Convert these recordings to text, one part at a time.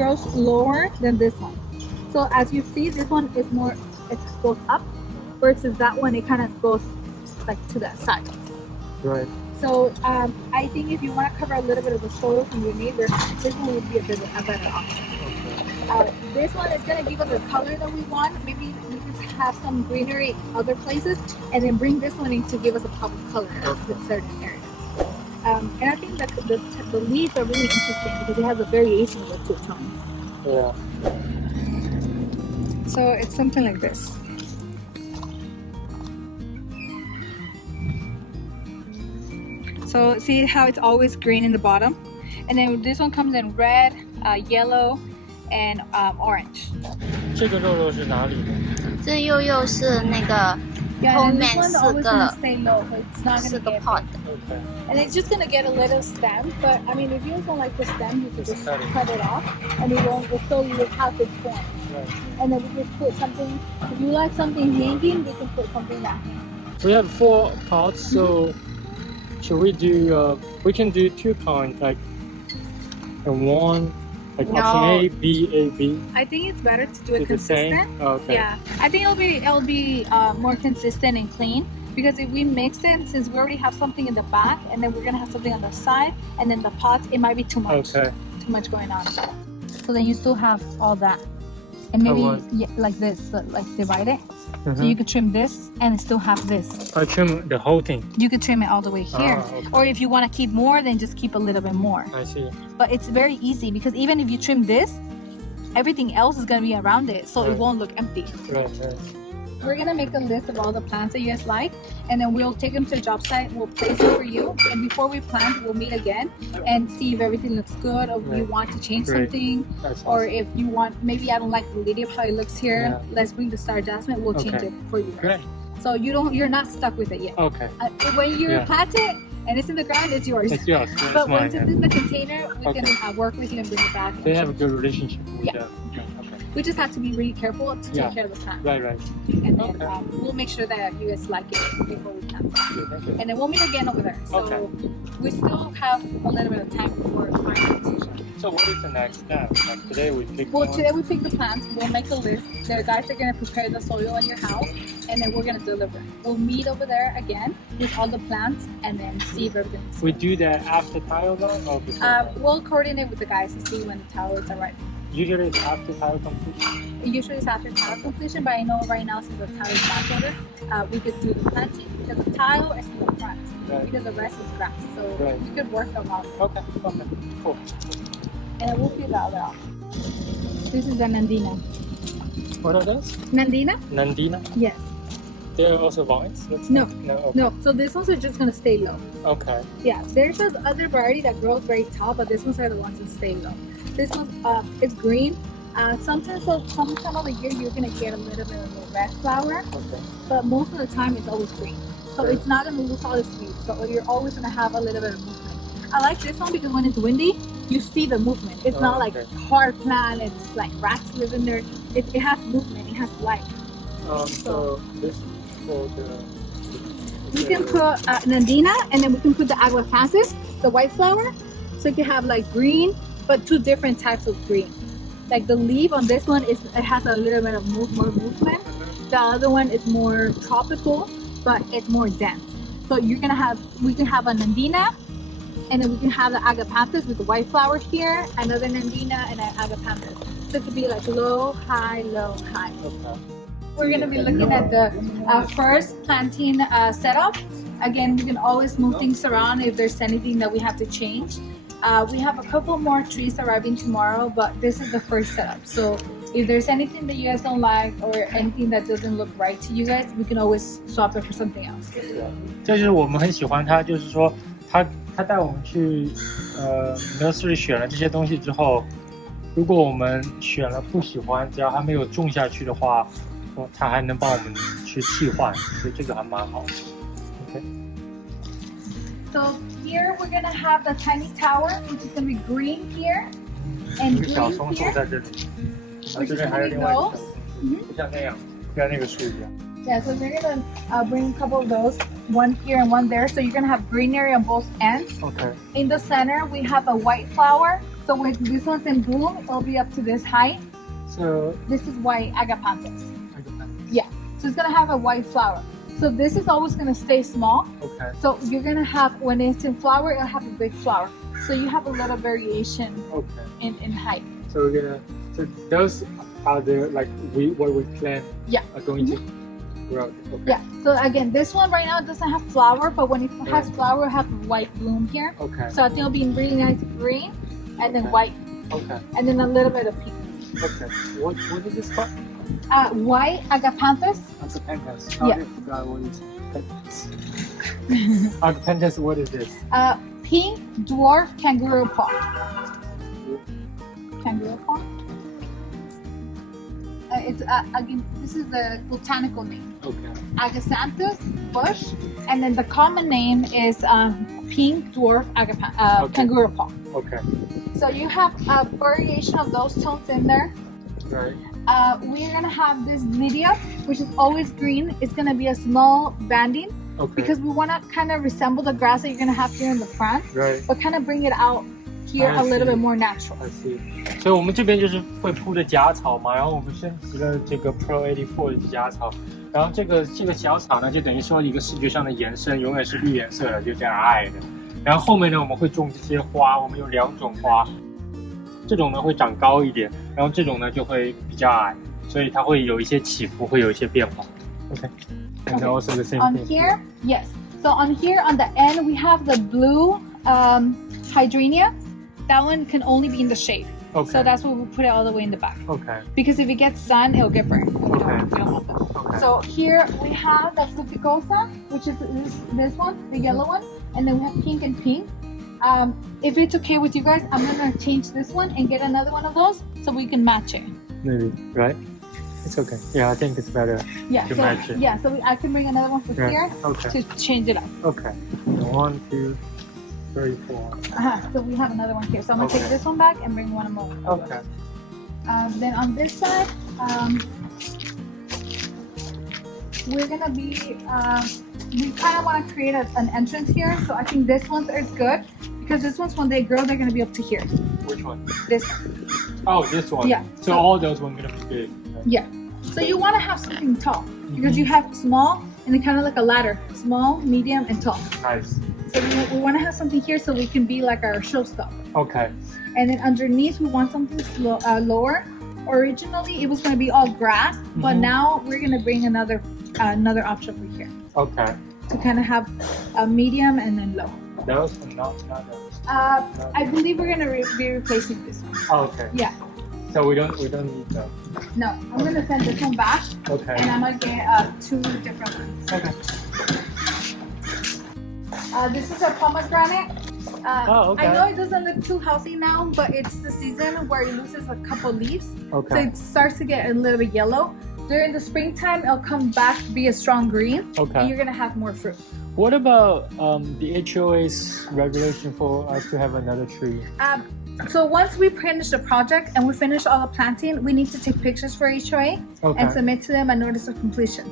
grows lower than this one. So as you see, this one is more, it goes up, versus that one, it kind of goes like to the side. Right. So I think if you want to cover a little bit of the soil from your neighbor, this one would be a better option. This one is going to give us the color that we want. Maybe we could have some greenery other places, and then bring this one in to give us a pop of color in certain areas. And I think that the leaves are really interesting because it has a variation of the two tones. Yeah. So it's something like this. So see how it's always green in the bottom, and then this one comes in red, yellow, and orange. 这个肉肉是哪里的？这又是那个 Yeah, 后 and 面 this one's 四 always 个 gonna stay low, so it's not 四 gonna 个 get pot， Okay. and it's just gonna get a little stem. But I mean, if you don't like the stem, you could just cut it off, and it still have its form. Right. And then we just put something. If you like something hanging, we can put something that hangs. We have 4 pots, so should we do? We can do 2 kinds, like one, like option A, B, A, B. I think it's better to do it Do the same? consistent. Okay. Yeah, I think it'll be more consistent and clean, because if we mix it, since we already have something in the back, and then we're gonna have something on the side, and then the pots, it might be too much. Okay. Too much going on. So then you still have all that, and maybe like this, like divide it. So you could trim this and still have this. I trim the whole thing. You could trim it all the way here. Okay. Or if you want to keep more, then just keep a little bit more. I see. But it's very easy, because even if you trim this, everything else is going to be around it, so it won't look empty. Right. We're going to make a list of all the plants that you guys like, and then we'll take them to the job site, we'll place them for you, and before we plant, we'll meet again and see if everything looks good, or if you want to change something, That's or awesome. if you want, maybe I don't like the lady of how it looks here, let's bring the star jasmine, we'll change it for you guys. Great. So you're not stuck with it yet. Okay. When you plant it and it's in the ground, it's yours. It's yours. But mine. once it's in the container, we can work with you and bring it back. They have a good relationship with Yeah. them. Okay. We just have to be really careful to take care of the plant. Right. And then we'll make sure that you guys like it before we plant. Okay. And then we'll meet again over there. So we still have a little bit of time before final decision. So what is the next step? Like today we pick Well, one. today we pick the plants. We'll make a list. The guys are going to prepare the soil in your house, and then we're going to deliver. We'll meet over there again with all the plants, and then see if everything's We do that after tile run or before? We'll coordinate with the guys to see when the tile is arriving. Usually it's after tile completion. Usually it's after tile completion, but I know right now, since the tile is back order, we could do the planting, because the tile is in the front, because the rest is grass, so we could work around it. Okay, cool. And then we'll figure that out. This is the Nandina. What are those? Nandina? Nandina? Yes. They're also vines? No. Okay. No, so these ones are just going to stay low. Okay. Yeah, there's this other variety that grows very tall, but these ones are the ones that stay low. This one is green. Sometimes of the year you're going to get a little bit of a red flower, but most of the time it's always green. So it's not going to lose all its leaves, so you're always going to have a little bit of movement. I like this one because when it's windy, you see the movement. It's not like hard plant, it's like rats live in there. It has movement, it has life. So this is for the... We can put Nandina, and then we can put the aguacasis, the white flower. So you can have like green, but 2 different types of green. Like the leaf on this one, it has a little bit of more movement. The other one is more tropical, but it's more dense. So we can have a Nandina, and then we can have the agapanthus with the white flower here, another Nandina, and an agapanthus. So it could be like low, high, low, high. Okay. We're going to be looking at the first planting setup. Again, we can always move things around if there's anything that we have to change. We have a couple more trees arriving tomorrow, but this is the first setup. So if there's anything that you guys don't like or anything that doesn't look right to you guys, we can always swap it for something else. 这就是我们很喜欢他，就是说他带我们去nursery 选了这些东西之后，如果我们选了不喜欢，只要还没有种下去的话，他还能帮我们去替换，所以这个还蛮好的。Okay. So here we're gonna have the tiny tower, which is gonna be green here and 一个小 green 松树 here. 在这里， Which 这 is 边还 gonna 有 be 另外一 those. 个，就像那样，跟那个树一样。Yeah, so they're gonna bring a couple of those, one here and one there. So you're gonna have greenery on both ends. Okay. In the center, we have a white flower. So with this one's in bloom, it'll be up to this height. So This is white agapanthus. Yeah. So it's gonna have a white flower. So this is always gonna stay small. okay. So you're gonna have, when it's in flower, it'll have a big flower. So you have a little variation Okay. in height. So we're gonna. So those are the like what we plan. Yeah. Are going to grow. Okay. Yeah. So again, this one right now doesn't have flower, but when it has flower, it'll have a white bloom here. Okay. So I think it'll be really nice green, and then Okay. white, Okay. and then a little bit of pink. Okay. What is this called? White agapanthus. Agapanthus. Yeah. I forgot what it's Agapanthus. What is this? Pink dwarf kangaroo paw. Kangaroo paw. It's again. This is the botanical name. Okay. Agapanthus bush, and then the common name is pink dwarf Okay. kangaroo paw. Okay. So you have a variation of those tones in there. Right. We're gonna have this medium, which is always green. It's gonna be a small banding Okay. because we want to kind of resemble the grass that you're gonna have here in the front, Right. but kind of bring it out here I a little see. bit more natural. I see. 所以我们这边就是会铺的假草嘛，然后我们升级了这个 Pro 84的假草，然后这个小草呢，就等于说一个视觉上的延伸，永远是绿颜色的，就这样矮的。然后后面呢，我们会种这些花，我们有2种花，这种呢会长高一点，然后这种呢就会比较矮，所以它会有一些起伏，会有一些变化。Okay. And Okay. also the same On thing. here, yes. So on here, on the end, we have the blue hydrangeas. That one can only be in the shade. Okay. So that's why we put it all the way in the back. Okay. Because if it gets sun, it'll get burned. We Okay. don't want that. Okay. So here we have the fruticosa, which is this one, the yellow one, and then we have pink and pink. If it's okay with you guys, I'm gonna change this one and get another one of those so we can match it. Maybe. Right. It's okay. Yeah, I think it's better. Yeah. To so match it. yeah, so I can bring another one for Yeah. here Okay. to change it up. Okay. 1, 2, 3, 4. So we have another one here. So I'm gonna Okay. take this one back and bring one more. Okay. Then on this side, we're gonna be. We kind of want to create an entrance here. So I think this one's is good because this one's when they grow, they're gonna be up to here. Which one? This one. Oh, this one. Yeah. So all those ones gonna be big. Yeah. So you want to have something tall because you have small and then kind of like a ladder, small, medium, and tall. Nice. So we want to have something here so we can be like our showstopper. Okay. And then underneath, we want something lower. Originally, it was going to be all grass, but Mhm. now we're going to bring another option for here Okay. to kind of have a medium and then low. Those and not those. I believe we're going to be replacing this one. Oh, okay. Yeah. So we don't need those. No, I'm going to send this one back, Okay. and I'm going to get 2 different ones. Okay. This is a pomegranate. Oh, okay. I know it doesn't look too healthy now, but it's the season where it loses a couple leaves. So Okay. it starts to get a little bit yellow. During the springtime, it'll come back to be a strong green, and Okay. you're gonna have more fruit. What about the HOA's regulation for us to have another tree? So once we finish the project and we finish all the planting, we need to take pictures for HOA Okay. and submit to them a notice of completion.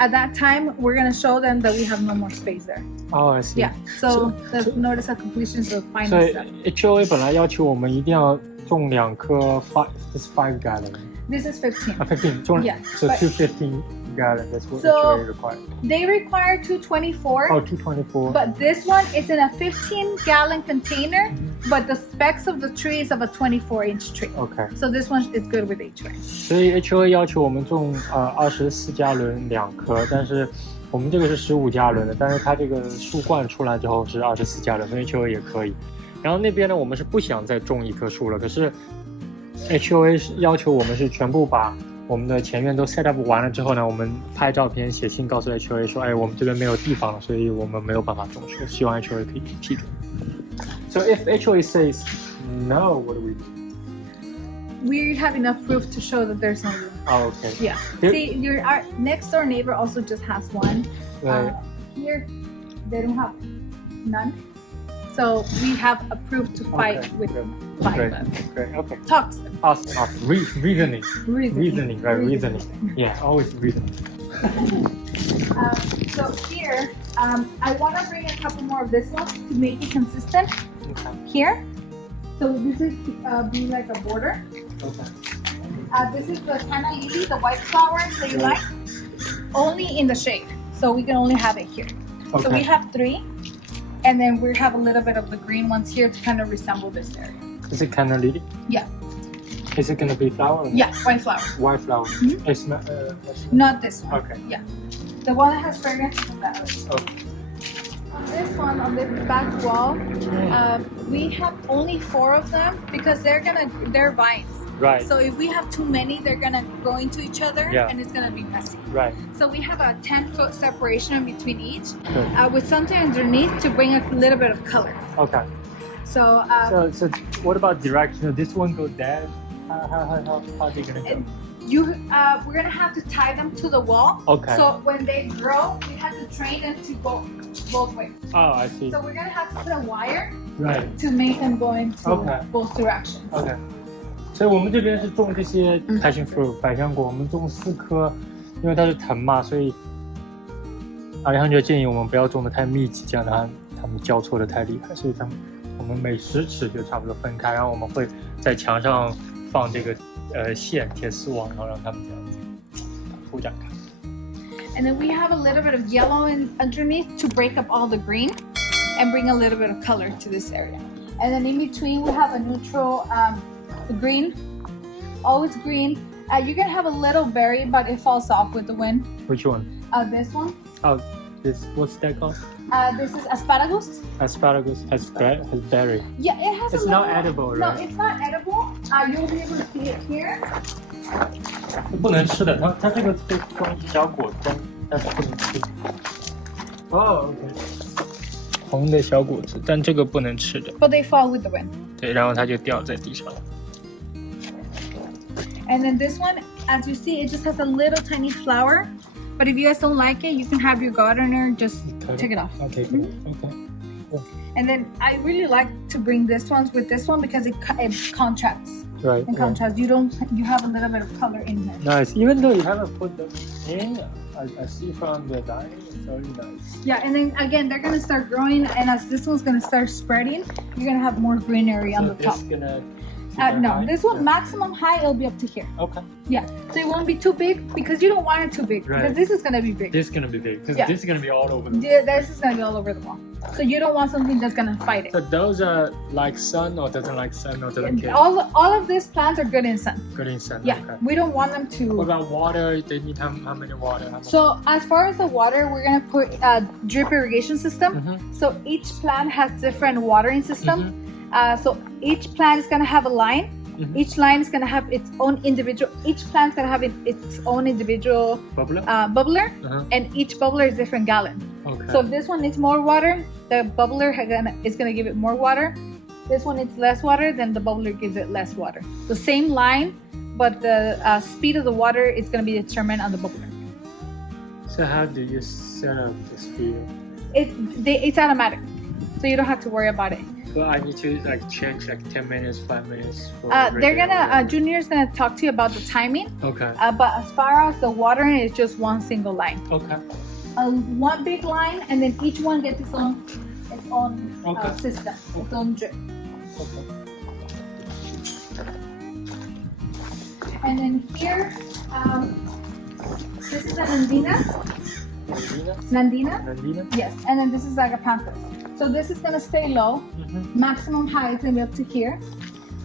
At that time, we're gonna show them that we have no more space there. Oh, I see. Yeah. So the notice of completion is the 所 final 以 step. HOA 本来要求我们一定要种2棵5 gallon. This is 15. 15. 种 Yeah, So but- 215 gallon. That's what So- HOA requires. They require 224. Oh, 224. But this one is in a 15-gallon container, but the specs of the tree is of a 24-inch tree. Okay. So this one is good with HOA. 所以 HOA 要求我们种24加仑2棵，但是我们这个是15加仑的，但是它这个树冠出来之后是24加仑，所以 HOA 也可以。然后那边呢，我们是不想再种1棵树了，可是 HOA 是要求我们是全部把我们的前院都 set up 完了之后呢，我们拍照片写信告诉 HOA 说，哎，我们这边没有地方了，所以我们没有办法种树，希望 HOA 可以批准。So if HOA says no, what do we do? We have enough proof to show that there's no room. Oh, okay. Yeah. Here- See, our next door neighbor also just has one. Right. Here, they don't have none. So we have a proof to fight Okay, with good. 5 Great, them. great, okay. Talk to them. Awesome, awesome. Reasoning. Reasoning. Right, reasoning. Yeah, always reasoning. So here, I want to bring a couple more of this one to make it consistent. Okay. Here, So this is be like a border. Okay. This is the canna lily, the white flowers that you like, only in the shade. So we can only have it here. Okay. So we have 3, and then we have a little bit of the green ones here to kind of resemble this area. Is it canna lily? Yeah. Is it gonna be flower? Yeah, white flower. White flower. Mhm. It's not. Not this one. Okay. Yeah. The one that has fragrance is that one. Okay. On this one, on the back wall, we have only 4 of them because they're vines. Right. So if we have too many, they're gonna grow into each other, Yeah. and it's gonna be messy. Right. So we have a 10-foot separation between each, Good. with something underneath to bring a little bit of color. Okay. So, So what about direction? This one go there. How they gonna go? we're gonna have to tie them to the wall. Okay. So when they grow, we have to train them to go both ways. Oh, I see. So we're gonna have to put a wire Right. to make them go into Okay. both directions. OK，所以我们这边是种这些 passion fruit 百香果，我们种4棵，因为它是藤嘛，所以阿里汉就建议我们不要种的太密集，这样的话它们交错的太厉害，所以我们每10尺就差不多分开，然后我们会在墙上放这个线铁丝网，然后让它们这样子铺展开。And then we have a little bit of yellow underneath to break up all the green and bring a little bit of color to this area. And then in between we have a neutral green, always green. You're gonna have a little berry, but it falls off with the wind. Which one? This one. Oh, this what's that called? This is asparagus. Asparagus has berry. Yeah, it has. It's a not little, edible, No, right? it's not edible. You'll be able to see it here. 不能吃的，它这个是装小果子，但是不能吃。哦 ，OK。红的小果子，但这个不能吃的。But they fall with the wind. 对，然后它就掉在地上了。And then this one, as you see, it just has a little tiny flower. But if you guys don't like it, you can have your gardener just take it off. I'll take it off. Okay. And then I really like to bring this one with this one because it contrasts. Right. In contrast, you have a little bit of color in there. Nice. Even though you haven't put them in, I see from the dining, it's very nice. Yeah, and then again, they're gonna start growing, and as this one's gonna start spreading, you're gonna have more greenery on the top. No, this one maximum height it'll be up to here. Okay. Yeah, so it won't be too big because you don't want it too big because this is gonna be big. This is gonna be big because Yeah. this is gonna be all over. This is gonna be all over the wall. So you don't want something that's gonna fight it. So those are like sun or doesn't like sun or doesn't care. All of these plants are good in sun. Good in sun. Yeah, Okay. we don't want them What to. about water? They need how many water? How much? So as far as the water, we're gonna put a drip irrigation system. So each plant has different watering systems. So each plant is gonna have a line. Each line is gonna have its own individual. Each plant's gonna have its own individual bubbler. Bubbler, and each bubbler is different gallon. Okay. So if this one needs more water, the bubbler is gonna give it more water. This one needs less water, then the bubbler gives it less water. The same line, but the speed of the water is gonna be determined on the bubbler. So how do you set up the speed? It's automatic, so you don't have to worry about it. Well, I need to like change like 10 minutes, 5 minutes. They're gonna Junior's gonna talk to you about the timing. Okay. But as far as the watering, it's just one single line. Okay. One big line, and then each one gets its own Okay. system, its own drip. Okay. And then here, this is a Nandina. Nandina? Yes. And then this is agapanthus. So this is gonna stay low. Maximum height is gonna be up to here.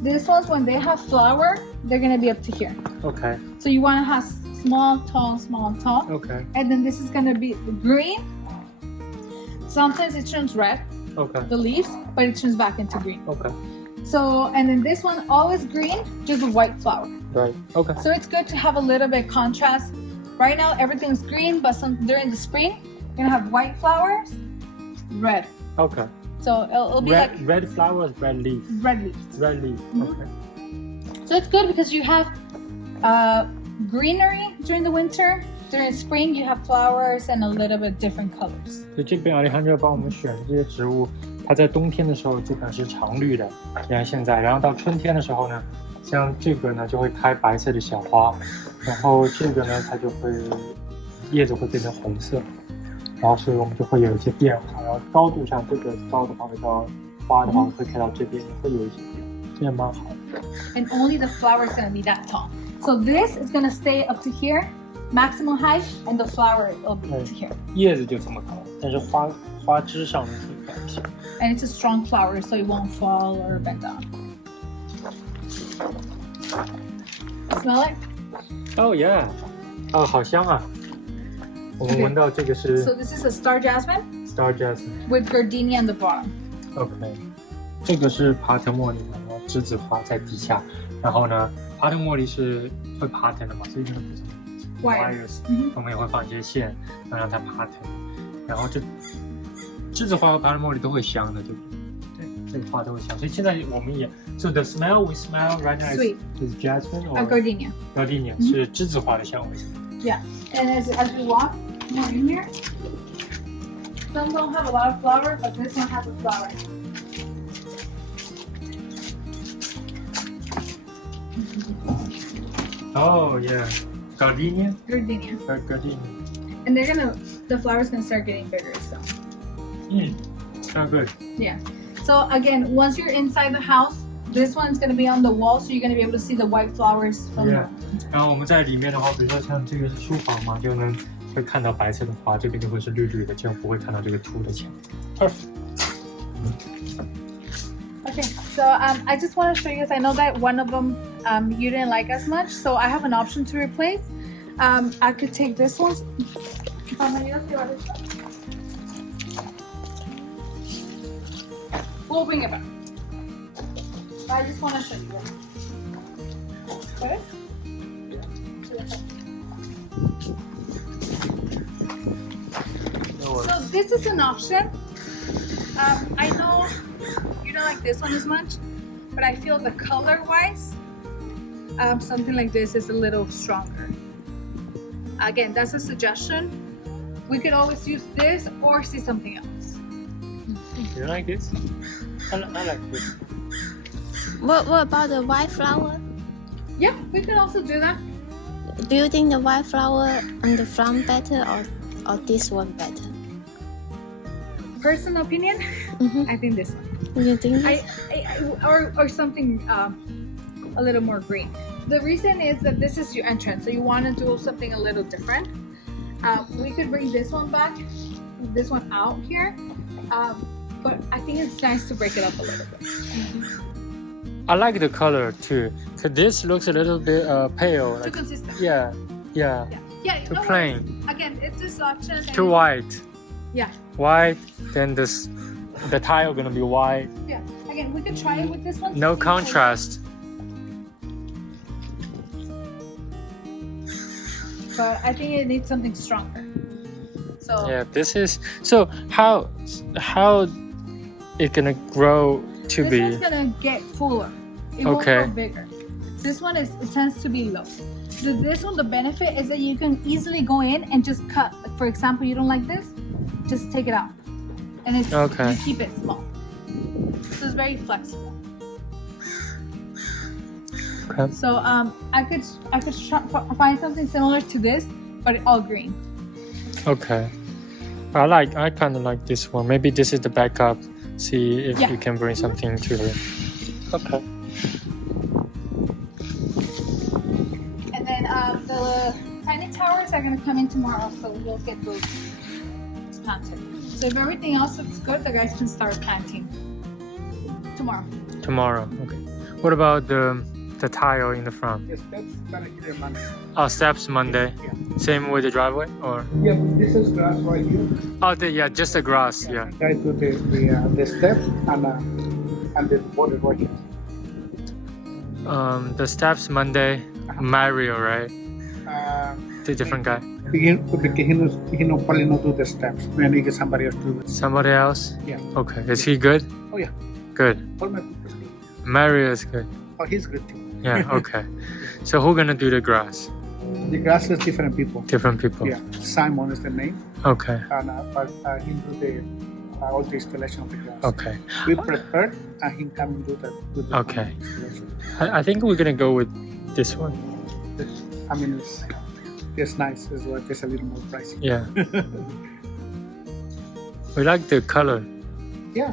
These ones, when they have flower, they're gonna be up to here. Okay. So you wanna have small, tall, small, tall. Okay. And then this is gonna be green. Sometimes it turns red, Okay. the leaves, but it turns back into green. Okay. So, and then this one, always green, just a white flower. Right. Okay. So it's good to have a little bit contrast. Right now, everything's green, but during the spring, you're gonna have white flowers, red. Okay. So it'll be like red flowers, red leaf. red leaves. Red leaf. Okay. So it's good because you have greenery during the winter. During spring, you have flowers and a little bit different colors. 所以这边Alejandro帮我们选的这些植物，它在冬天的时候基本是常绿的，像现在，然后到春天的时候呢，像这个呢就会开白色的小花，然后这个呢它就会叶子会变成红色，然后所以我们就会有一些变化，然后高度上这个高的话会到花的话会开到这边，会有一些变化。也蛮好。And only the flower is gonna be that tall. So this is gonna stay up to here, maximum height, and the flower will be up to here. 叶子就这么高，但是花枝上面会高一些。And it's a strong flower, so it won't fall or bend down. Smell it? Oh yeah. 哦，好香啊！我们闻到这个是 So this is a star jasmine Star Jasmine with gardenia on the bottom. OK， 这个是爬藤茉莉嘛，然后栀子花在底下，然后呢，爬藤茉莉是会爬藤的嘛，所以这个不是 wires，我们也会放一些线，让它爬藤。然后栀子花和爬藤茉莉都会香的，对不对？对，这个花都会香。所以现在我们也 So the smell we smell right now is jasmine or gardenia. Gardenia 是栀子花的香味。Yeah, and as we walk more in here, some don't have a lot of flower, but this one has a flower. Oh yeah, Gardenia. Gardenia. Gardenia. And the flower's gonna start getting bigger, so. Sound good. Yeah. So again, once you're inside the house, this one's gonna be on the wall, so you're gonna be able to see the white flowers from Yeah. the. 然后我们在里面的话，比如说像这个是书房嘛，就能会看到白色的花，这边就会是绿绿的，这样不会看到这个凸的墙。Perfect. Okay, so I just want to show you guys. I know that one of them you didn't like as much, so I have an option to replace. I could take this one. We'll bring it back. I just want to show you guys. Okay. So this is an option. I know you don't like this one as much, but I feel the color-wise, something like this is a little stronger. Again, that's a suggestion. We could always use this or see something else. You like this? I like this. What about the white flower? Yeah, we could also do that. Do you think the white flower on the front better or this one better? Personal opinion, I think this one. You think? Or something a little more green. The reason is that this is your entrance, so you want to do something a little different. We could bring this one back, this one out here, but I think it's nice to break it up a little bit. I like the color too. Cause this looks a little bit pale. Too Like, consistent. yeah. Yeah. Too no plain. worries. Again, it's this option. Too white. Yeah. White. Then the tile gonna be white. Yeah. Again, we could try it with this one. No contrast. But I think it needs something stronger. So Yeah. This is so how it gonna grow to this be. one's gonna get fuller. It won't Okay. grow bigger. This one it tends to be low. This one, the benefit is that you can easily go in and just cut. Like for example, you don't like this, just take it out, and it's Okay. you keep it small. This is very flexible. Okay. So I could find something similar to this, but all green. Okay. I kind of like this one. Maybe this is the backup. See if Yeah. you can bring something to it. Okay. And then the tiny towers are gonna come in tomorrow, so we'll get those planted. So if everything else looks good, the guys can start planting tomorrow. Tomorrow. Okay. What about the tile in the front? Yes, that's gonna hit a Monday. Oh, steps Monday. Yeah. Same with the driveway, or? Yeah, this is grass right here. Oh, yeah, just the grass. Yeah. Guys do the steps and the border right here. The steps Monday. Mario, right? The different guy. He no probably not do the steps. Maybe get somebody else to do it. Somebody else? Yeah. Okay. Is he good? Oh yeah. Good. All my people is good. Mario is good. Oh, he's good too. Yeah. Okay. So who's gonna do the grass? The grass is different people. Different people. Yeah. Simon is the name, Okay. and but he do all the installation of the grass. Okay. We prepare and he come and do the Okay. installation. I think we're gonna go with this one. I mean, it's nice as well. It's a little more pricey. Yeah. We like the color. Yeah,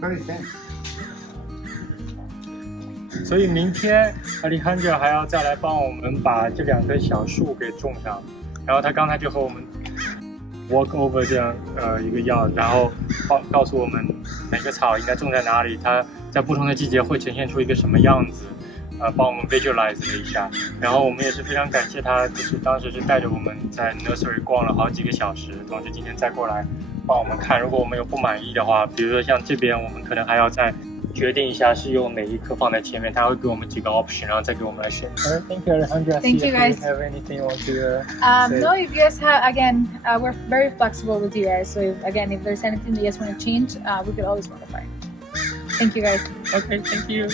very nice. 所以明天Alejandra还要再来帮我们把这2棵小树给种上。然后他刚才就和我们 walk over 这样一个样，然后告诉我们每个草应该种在哪里，它在不同的季节会呈现出一个什么样子，帮我们 visualize 了一下。然后我们也是非常感谢他，就是当时是带着我们在 nursery 逛了好几个小时，同时今天再过来帮我们看。如果我们有不满意的话，比如说像这边，我们可能还要再决定一下是用哪一棵放在前面，他会给我们几个 option， 然后再给我们来选。Thank you, Alejandra. Thank you, guys. Have anything you want to say? No, if you guys have, again, we're very flexible with you guys. So if there's anything that you guys want to change, we could always modify. Thank you, guys. Okay, thank you.